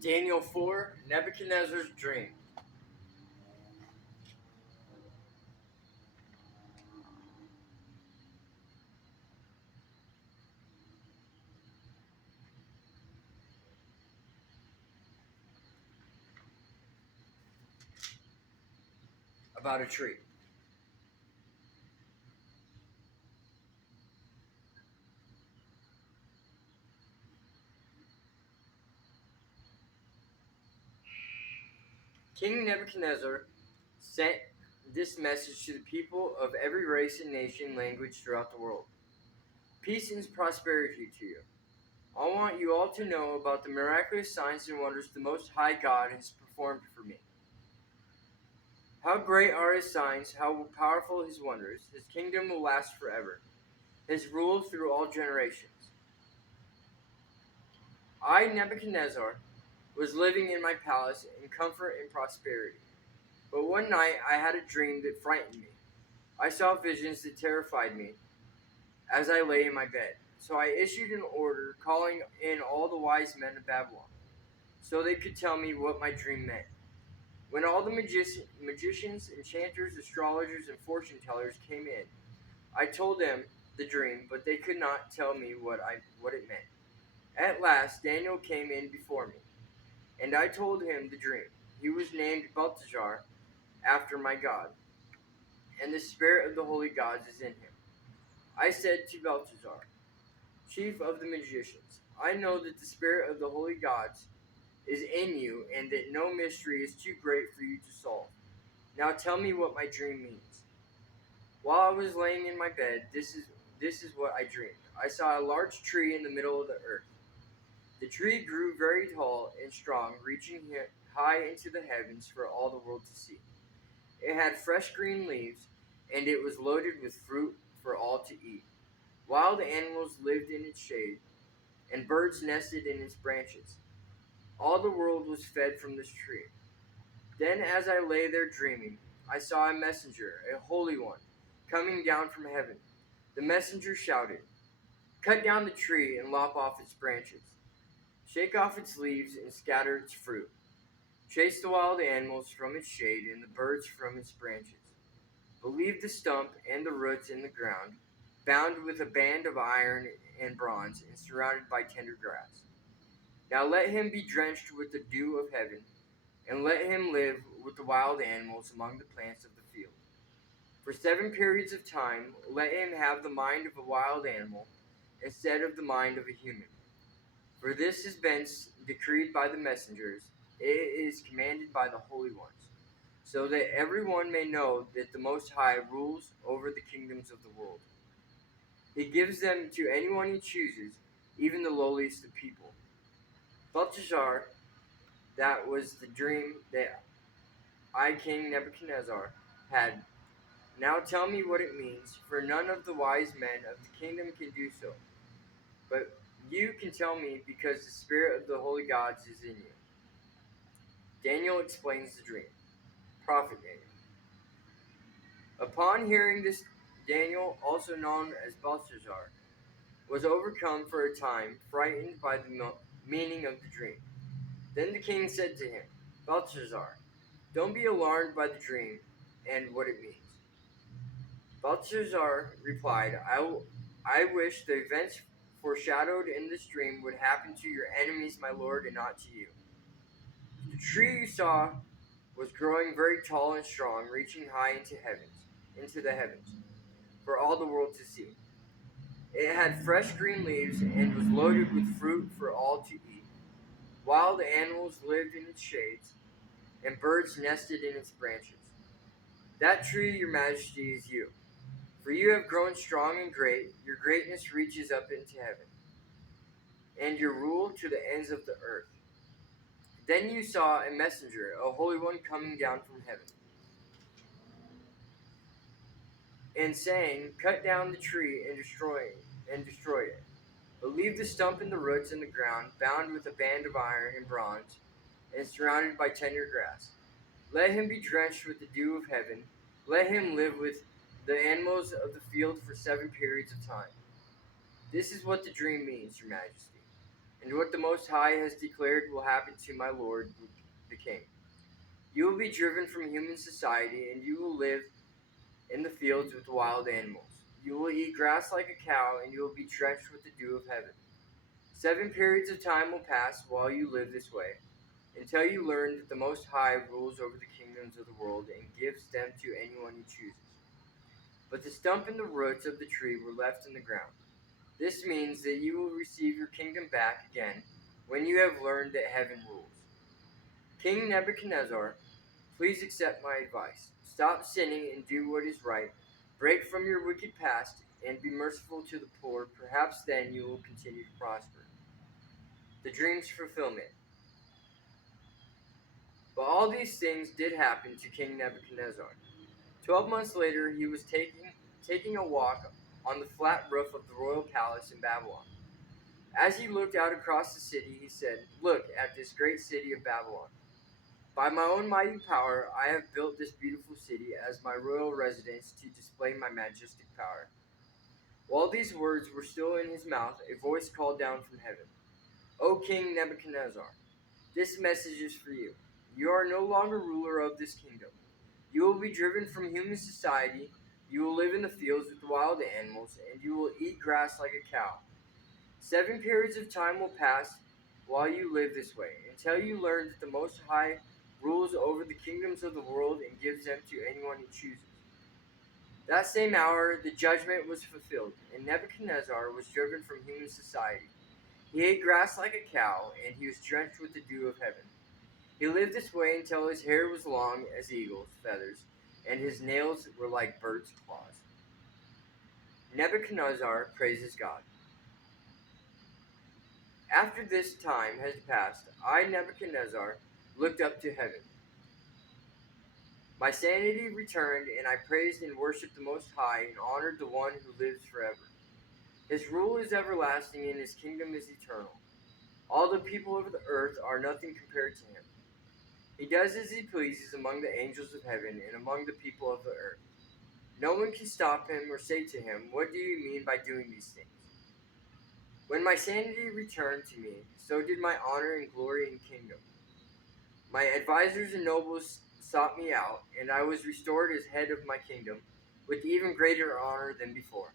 Daniel 4, Nebuchadnezzar's dream. About a tree. King Nebuchadnezzar sent this message to the people of every race and nation language throughout the world. Peace and prosperity to you. I want you all to know about the miraculous signs and wonders the Most High God has performed for me. How great are his signs, how powerful his wonders. His kingdom will last forever, his rule through all generations. I, Nebuchadnezzar, was living in my palace in comfort and prosperity. But one night I had a dream that frightened me. I saw visions that terrified me as I lay in my bed. So I issued an order calling in all the wise men of Babylon, so they could tell me what my dream meant. When all the magicians, enchanters, astrologers, and fortune tellers came in, I told them the dream, but they could not tell me what it meant. At last Daniel came in before me, and I told him the dream. He was named Belteshazzar, after my God, and the spirit of the holy gods is in him. I said to Belteshazzar, chief of the magicians, I know that the spirit of the holy gods is in you, and that no mystery is too great for you to solve. Now tell me what my dream means. While I was laying in my bed, this is what I dreamed. I saw a large tree in the middle of the earth. The tree grew very tall and strong, reaching high into the heavens for all the world to see. It had fresh green leaves, and it was loaded with fruit for all to eat. Wild animals lived in its shade, and birds nested in its branches. All the world was fed from this tree. Then, as I lay there dreaming, I saw a messenger, a holy one, coming down from heaven. The messenger shouted, cut down the tree and lop off its branches. Shake off its leaves and scatter its fruit. Chase the wild animals from its shade and the birds from its branches. But leave the stump and the roots in the ground, bound with a band of iron and bronze and surrounded by tender grass. Now let him be drenched with the dew of heaven, and let him live with the wild animals among the plants of the field. For 7 periods of time, let him have the mind of a wild animal instead of the mind of a human. For this has been decreed by the messengers, it is commanded by the holy ones, so that everyone may know that the Most High rules over the kingdoms of the world. He gives them to anyone he chooses, even the lowliest of people. Belteshazzar, that was the dream that I, King Nebuchadnezzar, had. Now tell me what it means, for none of the wise men of the kingdom can do so. But you can tell me because the spirit of the holy gods is in you. Daniel explains the dream. Prophet Daniel. Upon hearing this, Daniel, also known as Belshazzar, was overcome for a time, frightened by the meaning of the dream. Then the king said to him, Belshazzar, don't be alarmed by the dream and what it means. Belshazzar replied, I wish the events foreshadowed in this dream would happen to your enemies, my lord, and not to you. The tree you saw was growing very tall and strong, reaching high into the heavens, for all the world to see. It had fresh green leaves and was loaded with fruit for all to eat. Wild animals lived in its shades, and birds nested in its branches. That tree, your majesty, is you. For you have grown strong and great, your greatness reaches up into heaven, and your rule to the ends of the earth. Then you saw a messenger, a holy one coming down from heaven, and saying, cut down the tree and destroy it. But leave the stump and the roots in the ground, bound with a band of iron and bronze, and surrounded by tender grass. Let him be drenched with the dew of heaven. Let him live with the animals of the field for 7 periods of time. This is what the dream means, your majesty. and what the Most High has declared will happen to my Lord the King. You will be driven from human society, and you will live in the fields with wild animals. You will eat grass like a cow, and you will be drenched with the dew of heaven. 7 periods of time will pass while you live this way, until you learn that the Most High rules over the kingdoms of the world and gives them to anyone he chooses. But the stump and the roots of the tree were left in the ground. This means that you will receive your kingdom back again when you have learned that heaven rules. King Nebuchadnezzar, please accept my advice. Stop sinning and do what is right. Break from your wicked past and be merciful to the poor. Perhaps then you will continue to prosper. The dream's fulfillment. But all these things did happen to King Nebuchadnezzar. 12 months later, he was taking a walk on the flat roof of the royal palace in Babylon. As he looked out across the city, he said, "Look at this great city of Babylon. By my own mighty power, I have built this beautiful city as my royal residence to display my majestic power." While these words were still in his mouth, a voice called down from heaven, "O King Nebuchadnezzar, this message is for you. You are no longer ruler of this kingdom. You will be driven from human society, you will live in the fields with wild animals, and you will eat grass like a cow. 7 periods of time will pass while you live this way, until you learn that the Most High rules over the kingdoms of the world and gives them to anyone he chooses." That same hour, the judgment was fulfilled, and Nebuchadnezzar was driven from human society. He ate grass like a cow, and he was drenched with the dew of heaven. He lived this way until his hair was long as eagle's feathers, and his nails were like birds' claws. Nebuchadnezzar praises God. After this time had passed, I, Nebuchadnezzar, looked up to heaven. My sanity returned, and I praised and worshipped the Most High and honored the one who lives forever. His rule is everlasting, and his kingdom is eternal. All the people of the earth are nothing compared to him. He does as he pleases among the angels of heaven and among the people of the earth. No one can stop him or say to him, "What do you mean by doing these things?" When my sanity returned to me, so did my honor and glory and kingdom. My advisors and nobles sought me out, and I was restored as head of my kingdom, with even greater honor than before.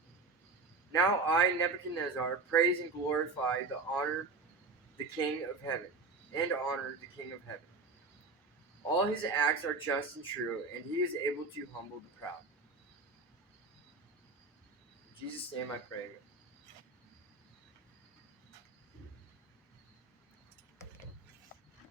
Now I, Nebuchadnezzar, praise and glorify the King of heaven, and honor the King of heaven. All his acts are just and true, and he is able to humble the proud. In Jesus' name I pray.